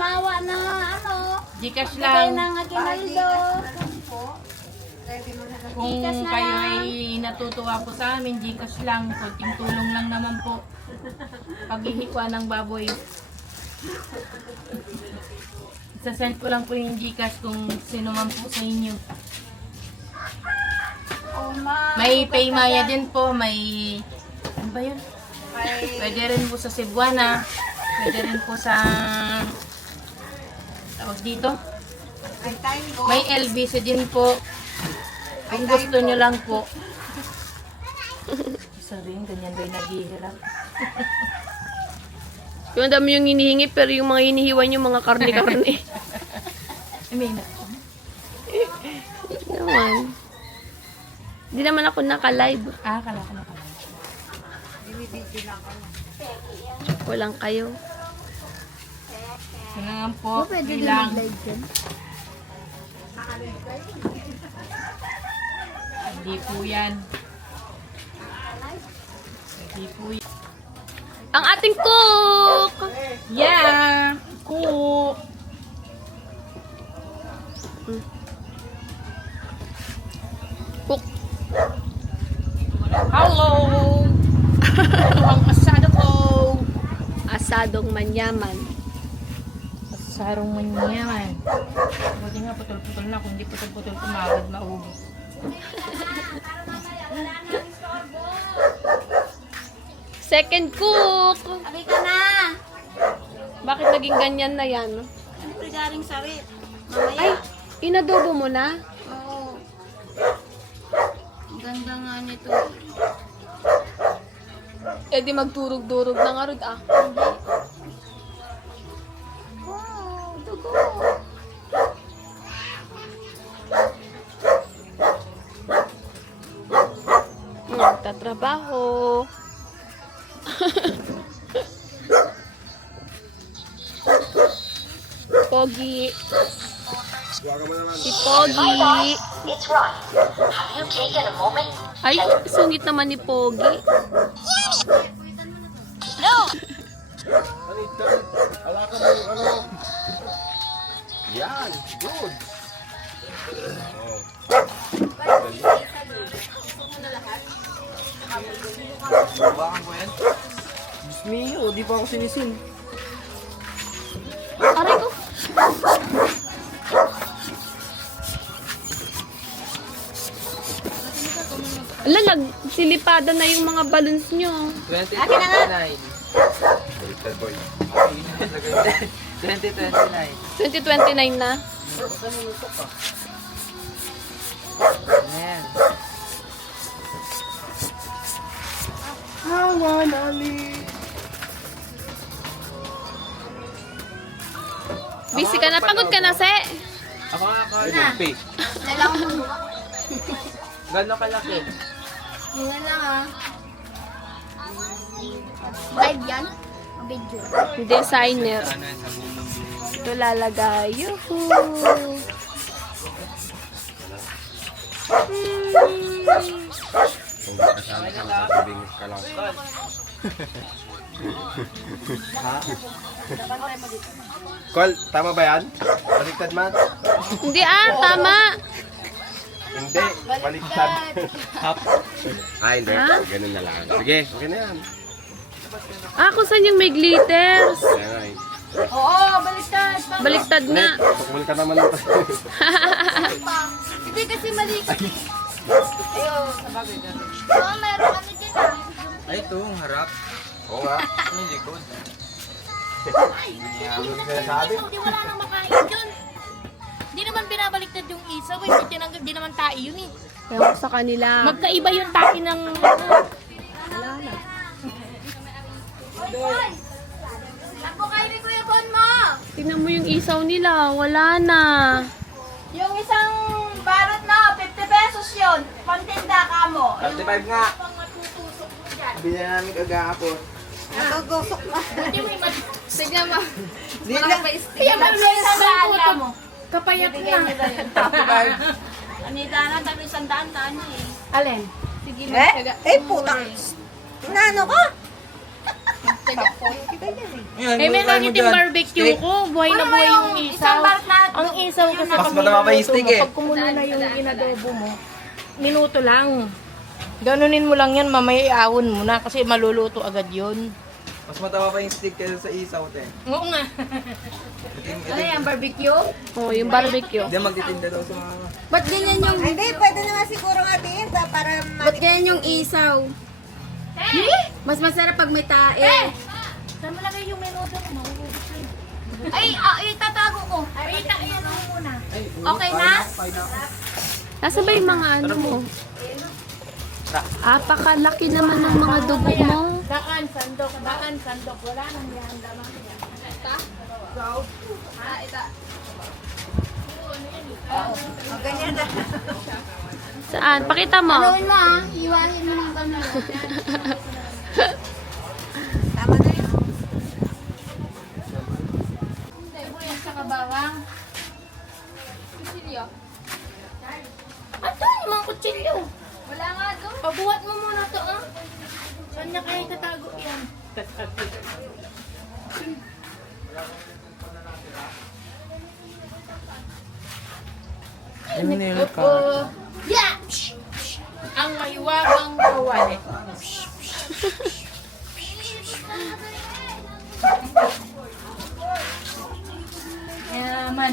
maawa na ano. Gcash Kaya lang. ng Aguinaldo. Kung kayo ay natutuwa po sa amin, Gcash lang. Kunting tulong lang naman po. Paghihikwa ng baboy. Sasend ko lang po yung Gcash kung sino man po sa inyo. Oh, ma. May Paymaya din po, may... Ano ba yun? Pwede rin po sa Cebuana. Pwede rin po sa... Tawag dito. May LBC din po. Kung gusto nyo lang po. Sabihin, ganyan ba yung naghihirap? Yung dami yung hinihingi, pero yung mga hinihiwan yung mga karne-karne. I mean, Naman. Hindi naman ako naka-live. kala ko na pala. Joke lang kayo. Yun naman po, bilang. Hindi po yan. Hindi po yan. Ang ating cook! Yeah! Cook! Cook. Hello! Ito ang asado ko! Asadong manyaman. Sarong manyaman. Buti nga putol-putol na. Kung hindi putol-putol, tumawad, maubos. Second cook! Abi ka na. Bakit naging ganyan na yan? Siyempre galing sarit. Ay, Mamaya. inadobo mo na? Oo. Ang ganda nga nito. Eh di magturog-durog na nga Rod, ah. Wow, dugo. Tatrabaho. Pogi. Si Pogi. It's right. Have you taken a moment? Ay, sungit naman ni Pogi. No! Alaka mo yung ano. Yan, good. Bakan ko yan. Diyos mio, di pa ako sinisin. Aray ko. Ala, nagsilipada na yung mga balloons nyo. 2029. Baliktad boy. 2029. 2029 na. Ayan. Hawa nali. Busy ka na. Pagod ka na, Se. Ako nga ako. Pay. Gano'n kalaki? Yan lang ah. Live yan? O video? Designer. Ito lalagay. Yuhuu. Kung kasama ka nasasabing ka lang. Ha? Col, tama ba yan? Baliktad man? Hindi tama. Hindi, baliktad. Hap. Hindi. Ha? Ganun na lang. Sige, okay na yan. Kung saan yung may glitters? Kaya nga eh. Oo, baliktad. Baliktad nga. Net, tukul ka naman ng Hindi kasi mali. Ayun, sa bagay gano'n. Oo, meron kami din ah. Ay, ito, harap. Oo nga. Yung likod. Hindi wala nang makain yun. Hindi naman binabaliktad yung isa. Hindi naman tayo yun eh. Ewan ko sa kanila. Magkaiba yung tayo ng... Ako kayo ni Kuya Bon mo. Tingnan mo yung isaw nila. Wala na. Yung isang barot na, 50 pesos yun. Pantinda ka mo. 35 nga. Pang matutusok mo dyan. Binili namin kagahapon. Nagugusok na. Tignan mo. Kaya may sandaan mo. Kapayat Bigay na. nila yun. Anita na, tabi sandaan taan niya eh. Alin? Sige, Eh, putang. Nano ka? Yan, Eh, may try mo nakit dyan. yung barbecue Steak. ko. Buhay na buhay yung isaw. Ang isaw kasi Mas pag matama pa yung niluto steak mo, eh. pag kumulo na yung inadobo mo, minuto lang. Ganunin mo lang yan, mamaya iawon mo na kasi maluluto agad yun. Mas matama pa yung steak kaysa sa isaw, te. Oo nga. Ano yan, barbecue? Oh, yung barbecue. Hindi, magtitinda daw sa mga... Ba't ganyan yung... Hindi, pwede naman siguro nga din para Ba't ganyan yung isaw? Mas masarap pag may tae. Saan mo lagay yung minuto mo? Ay, itatago ko. Ay, yan mo muna. Okay na? Nasa ba yung mga ano mo? Apakalaki naman ng mga dugo mo. Daan, sandok. Daan, sandok. Wala nang yan. Lamang yan. Saan? Pakita mo. Gawin mo iwahin mo ng camera. tama na yun. Sibuyas sa kabawang. Kutsilyo. Ato, yung mga kutsilyo. Wala nga doon. Pabuhat mo muna to, ah. Saan niya kaya tatago yan? Yeah! Ang mahiwagang kawali. Yaman.